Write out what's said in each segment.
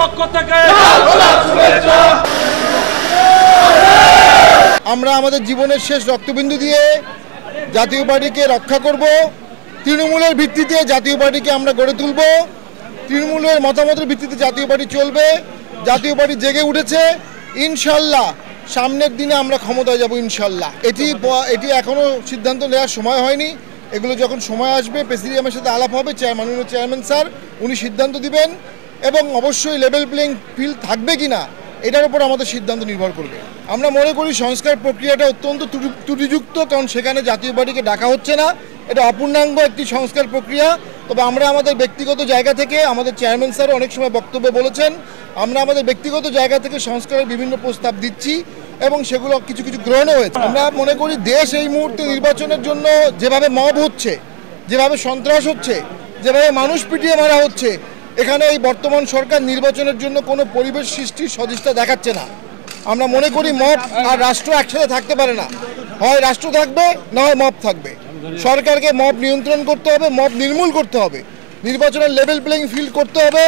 পক্ষ থেকে আমরা আমাদের জীবনের শেষ রক্তবিন্দু দিয়ে জাতীয় পার্টিকে রক্ষা করব। তৃণমূলের ভিত্তিতে জাতীয় পার্টিকে আমরা গড়ে তুলব। তৃণমূলের মতামতের ভিত্তিতে জাতীয় পার্টি চলবে। জাতীয় পার্টি জেগে উঠেছে, ইনশাল্লাহ সামনের দিনে আমরা ক্ষমতায় যাব ইনশাল্লাহ। এটি এখনো সিদ্ধান্ত নেওয়ার সময় হয়নি। এগুলো যখন সময় আসবে প্রেসিডিয়ামের সাথে আলাপ হবে, মাননীয় চেয়ারম্যান স্যার উনি সিদ্ধান্ত দিবেন এবং অবশ্যই লেভেল প্লেইং ফিল্ড থাকবে কিনা এটার উপর আমাদের সিদ্ধান্ত নির্ভর করবে। আমরা মনে করি সংস্কার প্রক্রিয়াটা অত্যন্ত ত্রুটিযুক্ত, কারণ সেখানে জাতীয় পার্টিকে ডাকা হচ্ছে না। এটা অপূর্ণাঙ্গ একটি সংস্কার প্রক্রিয়া। তবে আমরা আমাদের ব্যক্তিগত জায়গা থেকে, আমাদের চেয়ারম্যান স্যার অনেক সময় বক্তব্যে বলেছেন, আমরা আমাদের ব্যক্তিগত জায়গা থেকে সংস্কারের বিভিন্ন প্রস্তাব দিচ্ছি এবং সেগুলো কিছু কিছু গ্রহণও হয়েছে। আমরা মনে করি দেশ এই মুহূর্তে নির্বাচনের জন্য যেভাবে মব হচ্ছে, যেভাবে সন্ত্রাস হচ্ছে, যেভাবে মানুষ পিটিয়ে মারা হচ্ছে, এখানে এই বর্তমান সরকার নির্বাচনের জন্য কোনো পরিবেশ সৃষ্টির সদিচ্ছা দেখাচ্ছে না। আমরা মনে করি মব আর রাষ্ট্র একসাথে থাকতে পারে না। হয় রাষ্ট্র থাকবে, না হয় মব থাকবে। সরকারকে মব নিয়ন্ত্রণ করতে হবে, মব নির্মূল করতে হবে, নির্বাচনের লেভেল প্লেইং ফিল্ড করতে হবে,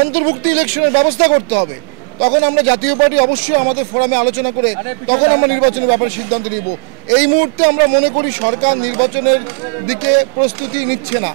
অন্তর্ভুক্তি ইলেকশনের ব্যবস্থা করতে হবে। তখন আমরা জাতীয় পার্টি অবশ্যই আমাদের ফোরামে আলোচনা করে তখন আমরা নির্বাচনের ব্যাপারে সিদ্ধান্ত নিব। এই মুহূর্তে আমরা মনে করি সরকার নির্বাচনের দিকে প্রস্তুতি নিচ্ছে না।